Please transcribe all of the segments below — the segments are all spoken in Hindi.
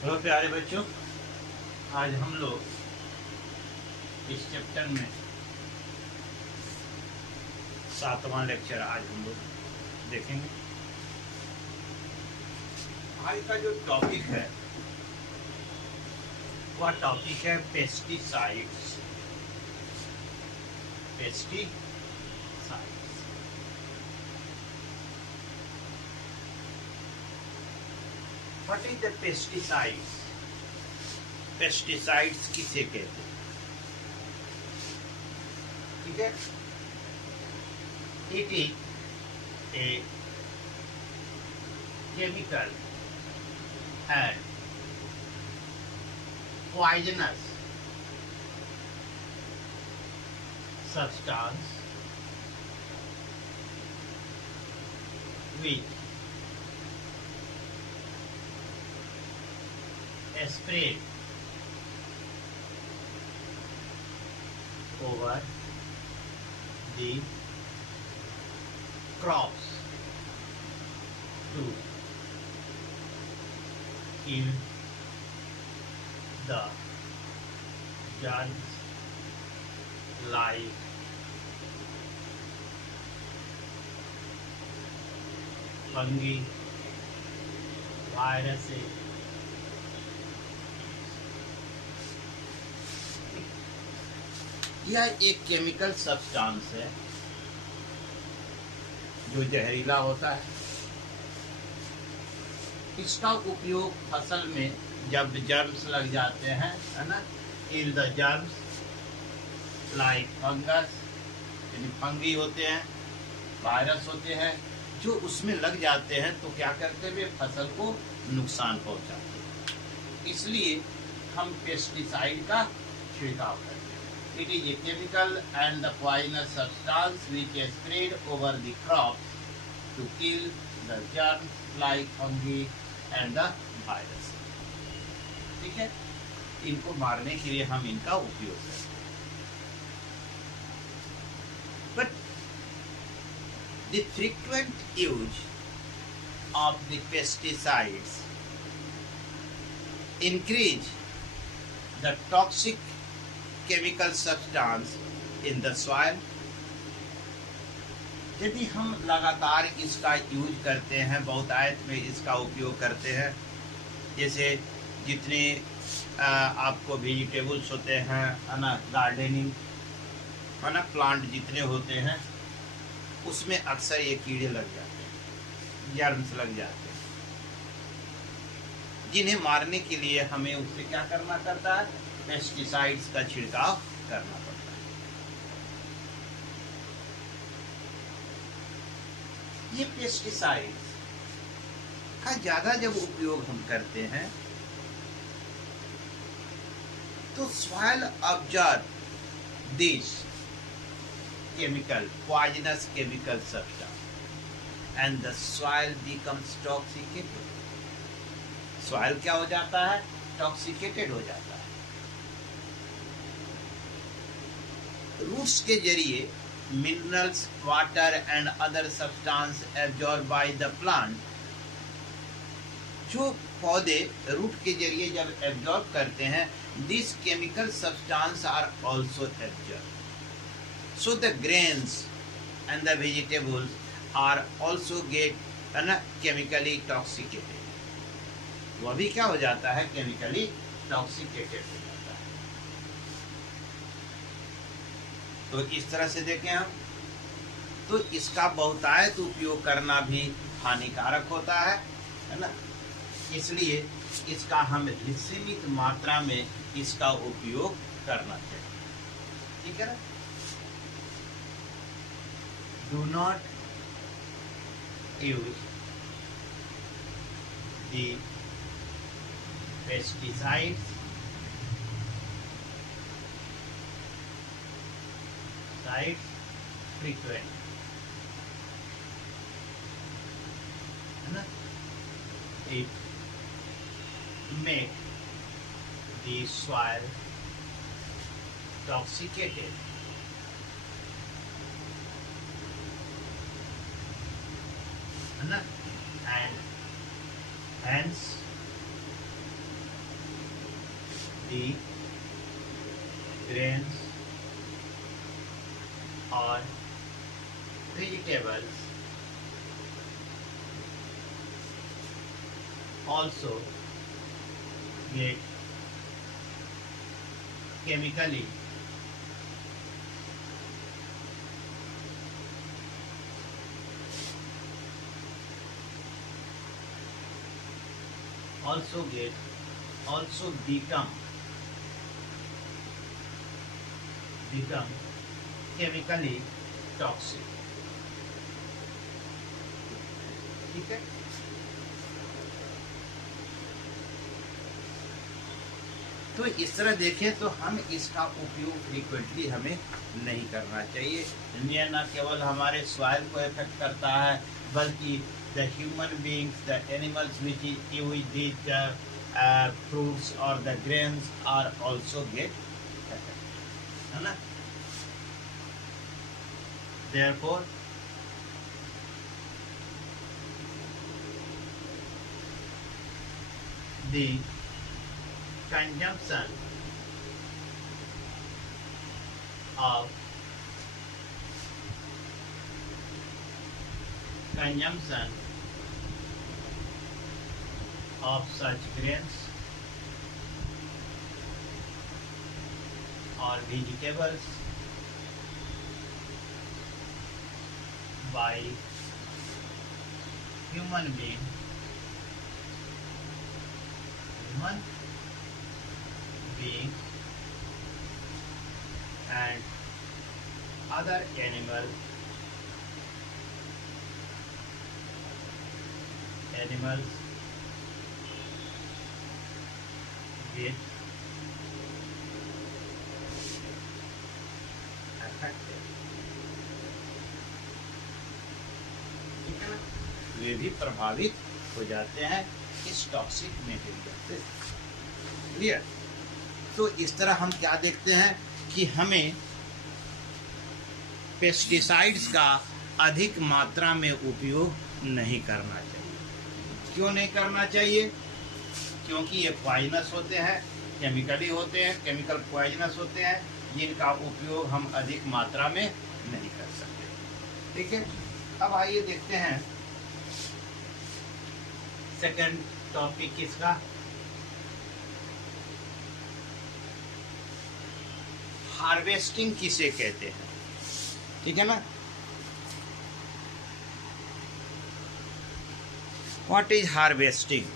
हेलो प्यारे बच्चों, आज हम लोग इस चैप्टर में 7वां लेक्चर आज हम लोग देखेंगे। आज का जो टॉपिक है वह टॉपिक है pesticides. What is the pesticides? Pesticides किसे कहते हैं? ठीक है, it is a chemical and poisonous substance which sprayed over the crops to kill the germs like fungi, viruses, यह एक केमिकल सब्सटेंस है जो जहरीला होता है। इसका उपयोग फसल में जब जर्म्स लग जाते हैं, है ना, kill the germs like fungus, यानी फंगी होते हैं, वायरस होते हैं, जो उसमें लग जाते हैं तो क्या करते हुए फसल को नुकसान पहुंचाते हैं। इसलिए हम पेस्टिसाइड का छिड़काव करते हैं। It is a chemical and the poisonous substance which is sprayed over the crops to kill the germs like fungi and the virus. ठीक है, इनको मारने के लिए हम इनका उपयोग करते हैं। But the frequent use of the pesticides increase the toxic chemical substance in the soil। यदि हम लगातार इसका यूज करते हैं, बहुतायत में इसका उपयोग करते हैं, जैसे जितने आपको वेजिटेबल्स होते हैं, है ना, गार्डनिंग, है ना, प्लांट जितने होते हैं उसमें अक्सर ये कीड़े लग जाते हैं, जर्म्स लग जाते हैं, जिन्हें मारने के लिए हमें उससे क्या करना पड़ता है? पेस्टिसाइड्स का छिड़काव करना पड़ता है। ये पेस्टिसाइड्स का ज्यादा जब उपयोग हम करते हैं तो soil observe this chemical, poisonous chemical substance and the soil becomes toxicated. Soil क्या हो जाता है? टॉक्सिकेटेड हो जाता है। रूट्स के जरिए minerals, water and other substance absorb by the plant. जो पौधे रूट के जरिए जब एब्जॉर्ब करते हैं, this chemical substance are also absorb, so the grains and the vegetables are also get chemically toxicated. वह भी क्या हो जाता है? केमिकली टॉक्सिकेटेड हो जाता है। तो इस तरह से देखें हम तो इसका बहुतायत उपयोग करना भी हानिकारक होता है ना, इसलिए इसका हम सीमित मात्रा में इसका उपयोग करना चाहिए। ठीक है ना? Do not use the pesticides pesticide frequent, है ना? It make the soil toxicated, है ना? And hence the grains or vegetables also get chemically also become chemically toxic, ठीक है? तो इस तरह देखें तो हम इसका उपयोग फ्रीक्वेंटली हमें नहीं करना चाहिए। ये न केवल हमारे सॉइल को इफेक्ट करता है, बल्कि the human beings, the animals which use these fruits और the grains are also get affected, है ना? Therefore, the consumption of such grains or vegetables by human being and other animals get affected, ठीक है ना? वे भी प्रभावित हो जाते हैं इस टॉक्सिक मटेरियल से, क्लियर? तो इस तरह हम क्या देखते हैं कि हमें पेस्टिसाइड्स का अधिक मात्रा में उपयोग नहीं करना चाहिए। क्यों नहीं करना चाहिए? क्योंकि ये पॉइजनस होते हैं, केमिकली होते हैं, केमिकल पॉइजनस होते हैं, जिनका उपयोग हम अधिक मात्रा में नहीं कर सकते, ठीक है? अब आइए देखते हैं सेकंड टॉपिक किसका, हार्वेस्टिंग किसे कहते हैं, ठीक है ना? What is harvesting?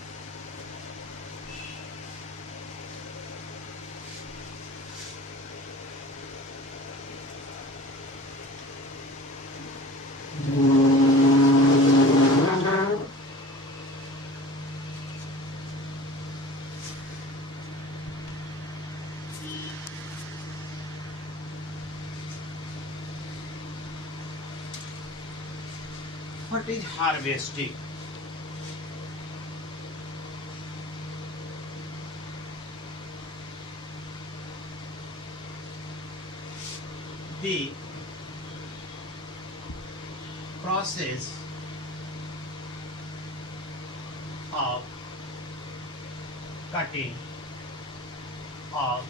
What is harvesting? The process of cutting of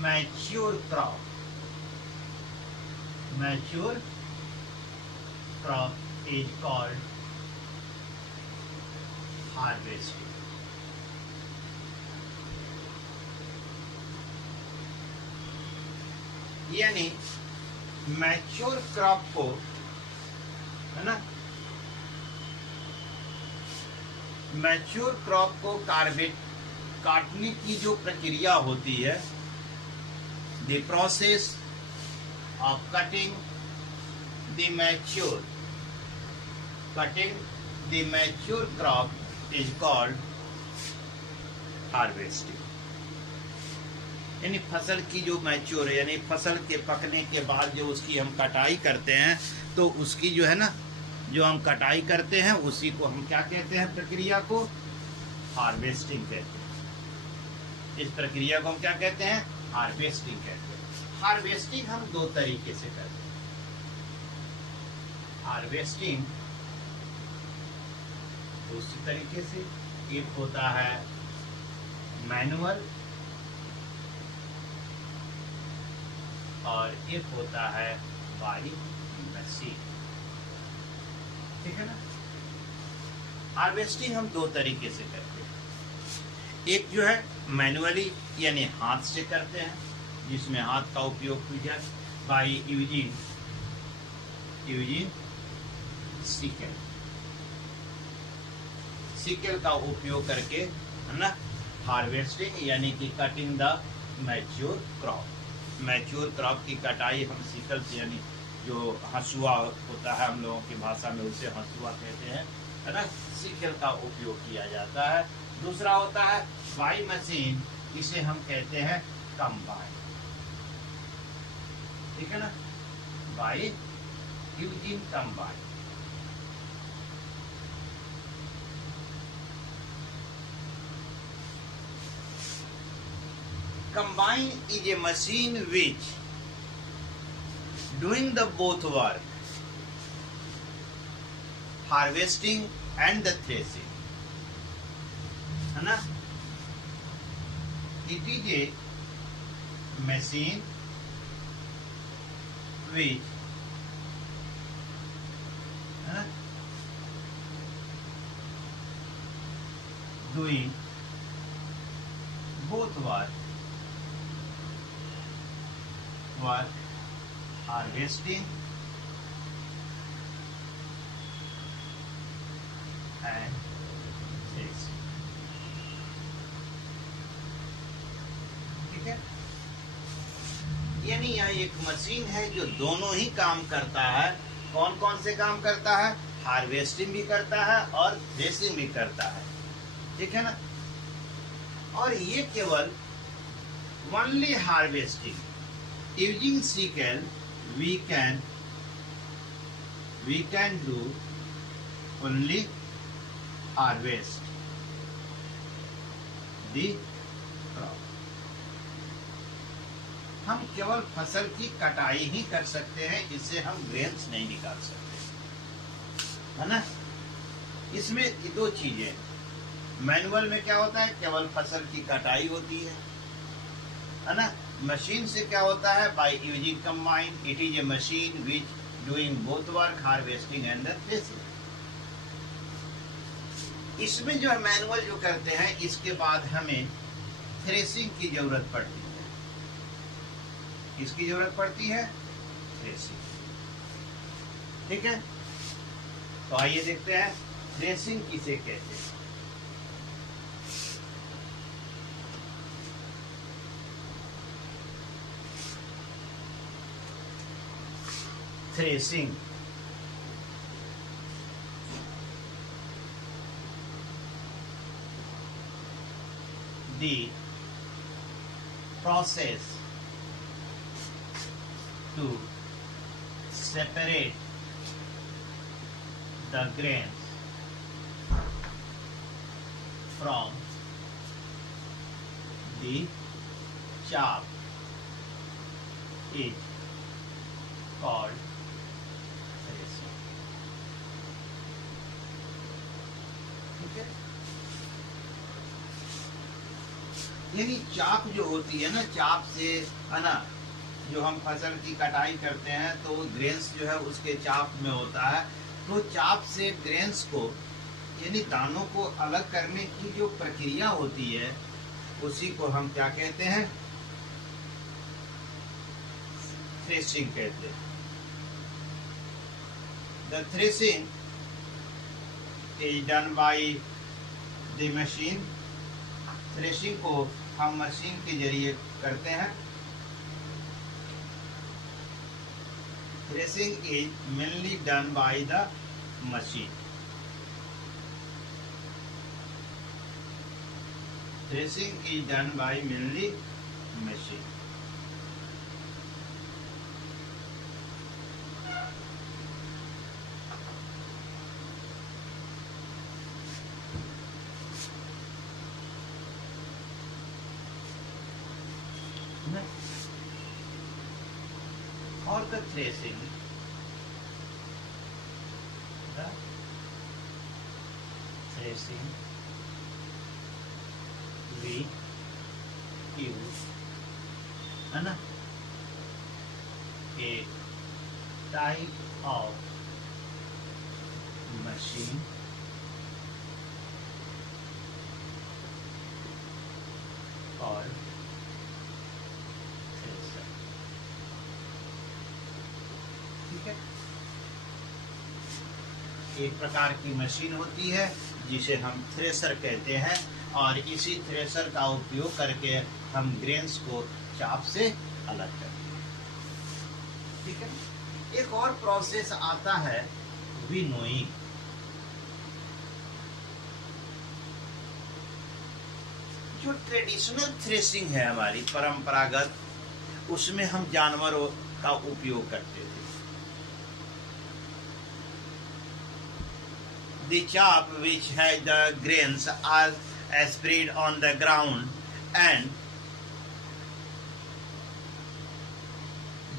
mature crop. Mature crop is called harvesting. यानी मैच्योर क्रॉप को, है ना, मैच्योर क्रॉप को काटने की जो प्रक्रिया होती है, the process of cutting the mature crop is called harvesting. यानी फसल की जो मैच्योर, यानी फसल के पकने के बाद जो उसकी हम कटाई करते हैं, तो उसकी जो है ना, जो हम कटाई करते हैं उसी को हम क्या कहते हैं, प्रक्रिया को हार्वेस्टिंग कहते हैं। इस प्रक्रिया को हम क्या कहते हैं, हार्वेस्टिंग कहते हैं। हार्वेस्टिंग हम दो तरीके से करते हैं। हार्वेस्टिंग दूसरी तरीके से, एक होता है मैनुअल और एक होता है बाई मशीन, ठीक है ना। हार्वेस्टिंग हम दो तरीके से करते हैं। एक जो है मैनुअली यानी हाथ से करते हैं, जिसमें हाथ का उपयोग किया जाए, बाई यूजिंग सिकल, सिकल का उपयोग करके, है ना, हार्वेस्टिंग यानी कि cutting the mature crop. Mature crop की कटाई हम सिकल से, यानी जो हंसुआ होता है हम लोगों की भाषा में उसे हंसुआ कहते हैं, है ना, सिकल का उपयोग किया जाता है। दूसरा होता है बाई मशीन, इसे हम कहते हैं कंबाइन, ठीक है ना, by using combine. Combine is a machine which doing the both work, harvesting and the threshing, है ना। It is a machine which, है ना, doing both work, harvesting and threshing, ठीक है। यानी यह एक मशीन है जो दोनों ही काम करता है। कौन कौन से काम करता है, हार्वेस्टिंग भी करता है और थ्रेशिंग भी करता है, ठीक है ना। और ये केवल only harvesting, using sickle we can do only harvest the crop। हम केवल फसल की कटाई ही कर सकते हैं, इससे हम ग्रेन्स नहीं निकाल सकते, है ना। इसमें दो चीजें, मैनुअल में क्या होता है, केवल फसल की कटाई होती है ना। मशीन से क्या होता है, by using combine, it is a machine which doing both work, harvesting and threshing. इसमें जो है मैनुअल जो करते हैं, इसके बाद हमें थ्रेशिंग की जरूरत पड़ती है। किसकी जरूरत पड़ती है, थ्रेशिंग, ठीक है। तो आइए देखते हैं थ्रेशिंग किसे कहते हैं। Threshing the process to separate the grains from the chaff is called threshing, ठीक है। यानी चाप जो होती है ना, चाप से, है ना, जो हम फसल की कटाई करते हैं तो ग्रेन्स जो है उसके चाप में होता है। तो चाप से ग्रेन्स को, यानी दानों को अलग करने की जो प्रक्रिया होती है, उसी को हम क्या कहते हैं, थ्रेशिंग कहते हैं। The threshing is done by the machine। Threshing को हम मशीन के जरिए करते हैं। Threshing is mainly done by the machine। Threshing is done by mainly machine. For the threshing, we use है ना a type of machine called thresher. ठीक है, एक प्रकार की मशीन होती है जिसे हम थ्रेशर कहते हैं, और इसी थ्रेशर का उपयोग करके हम ग्रेन्स को चाप से अलग करते हैं। ठीक है, एक और प्रोसेस आता है विनोइंग। जो ट्रेडिशनल थ्रेशिंग है हमारी परंपरागत, उसमें हम जानवरों का उपयोग करते थे। The chaff which had the grains are spread on the ground and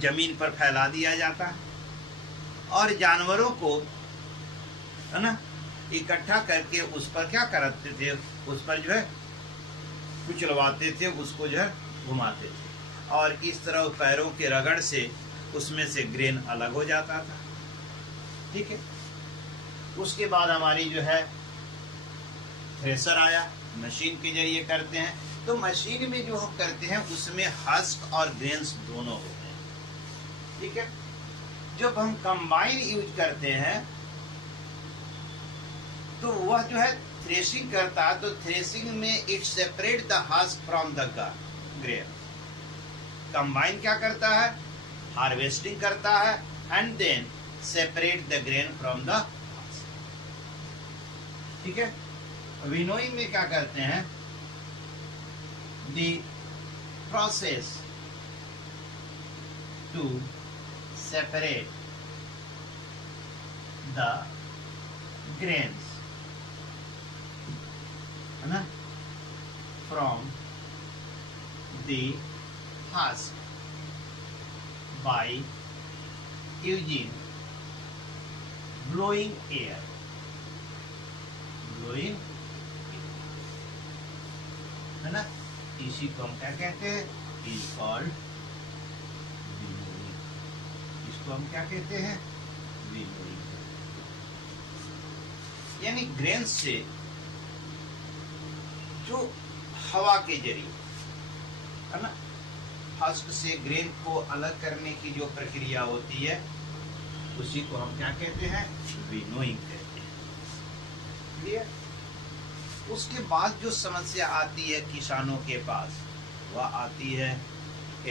जमीन पर फैला दिया जाता है, और जानवरों को है ना इकट्ठा करके उस पर क्या करते थे, उस पर जो है कुचलवाते थे, उसको जो है घुमाते थे, और इस तरह पैरों के रगड़ से उसमें से ग्रेन अलग हो जाता था। ठीक है, उसके बाद हमारी जो है थ्रेशर आया, मशीन के जरिए करते हैं। तो मशीन में जो हम करते हैं उसमें हस्क और ग्रेन्स दोनों होते हैं। ठीक है, जब हम कंबाइन यूज करते हैं तो वह जो है थ्रेशिंग करता है, तो थ्रेशिंग में it separate the husk from the grain. Combine क्या करता है, हार्वेस्टिंग करता है and then separate the grain from the husk. ठीक है, विनोइंग में क्या करते हैं, the process to separate the grains है ना from the husk by using blowing air है ना, इसी को हम क्या कहते हैं, is called इसको हम क्या कहते हैं, विनोइंग। यानी ग्रेन से जो हवा के जरिए है ना हस्क से ग्रेन को अलग करने की जो प्रक्रिया होती है उसी को हम क्या कहते हैं, विनोइंग कहते हैं। क्लियर? उसके बाद जो समस्या आती है किसानों के पास, वह आती है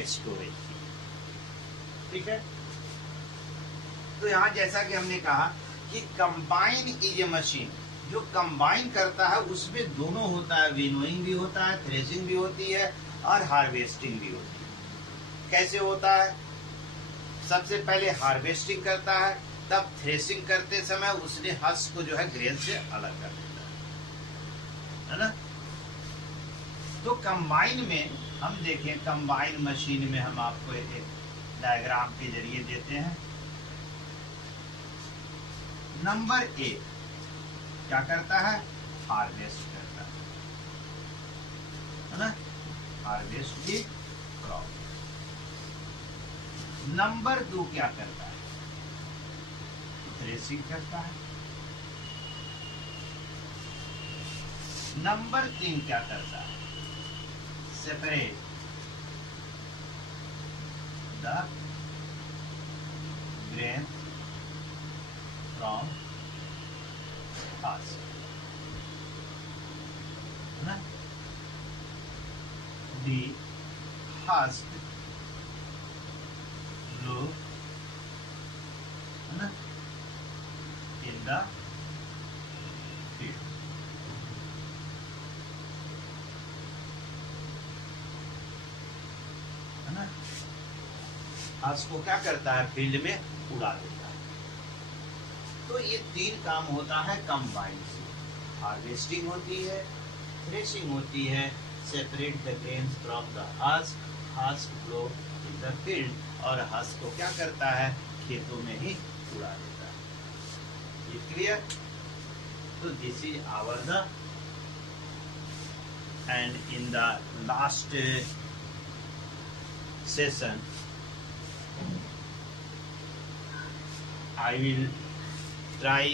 स्टोरेज की। ठीक है, तो यहाँ जैसा कि हमने कहा कि कंबाइन इज ए मशीन, जो कंबाइन करता है उसमें दोनों होता है, विनोइंग भी होता है, थ्रेशिंग भी होती है और हार्वेस्टिंग भी होती है। कैसे होता है, सबसे पहले हार्वेस्टिंग करता है, तब थ्रेशिंग करते समय उसने हस्क को जो है ग्रेन से अलग कर देता है ना। तो कंबाइन में हम देखें, कंबाइन मशीन में हम आपको एक डायग्राम के जरिए देते हैं। नंबर 1 क्या करता है, हार्वेस्ट करता है ना, हार्वेस्ट द क्रॉप। नंबर 2 क्या करता है, थ्रेशिंग करता है। नंबर 3 क्या करता है, separate the grain from husk है ना, the husk blow है ना in the field। घास को क्या करता है, फील्ड में उड़ा देता है। तो ये 3 काम होता है कंबाइन से। हार्वेस्टिंग होती है, थ्रेशिंग होती है, separate the grains from the husk grow in the field, और हस्क को क्या करता है, खेतों में ही उड़ा देता है। ये क्लियर? तो this is our the, and in the last session I will try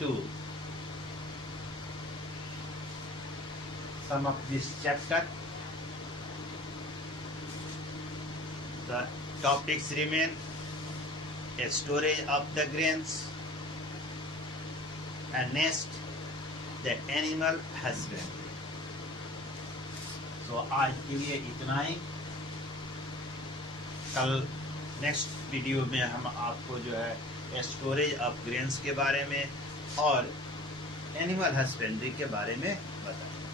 to sum up this chapter. The topics remain: a storage of the grains, and next the animal husbandry. तो आज के लिए इतना ही। कल नेक्स्ट वीडियो में हम आपको जो है स्टोरेज ऑफ ग्रेन्स के बारे में और एनिमल हस्बेंड्री के बारे में बताएंगे।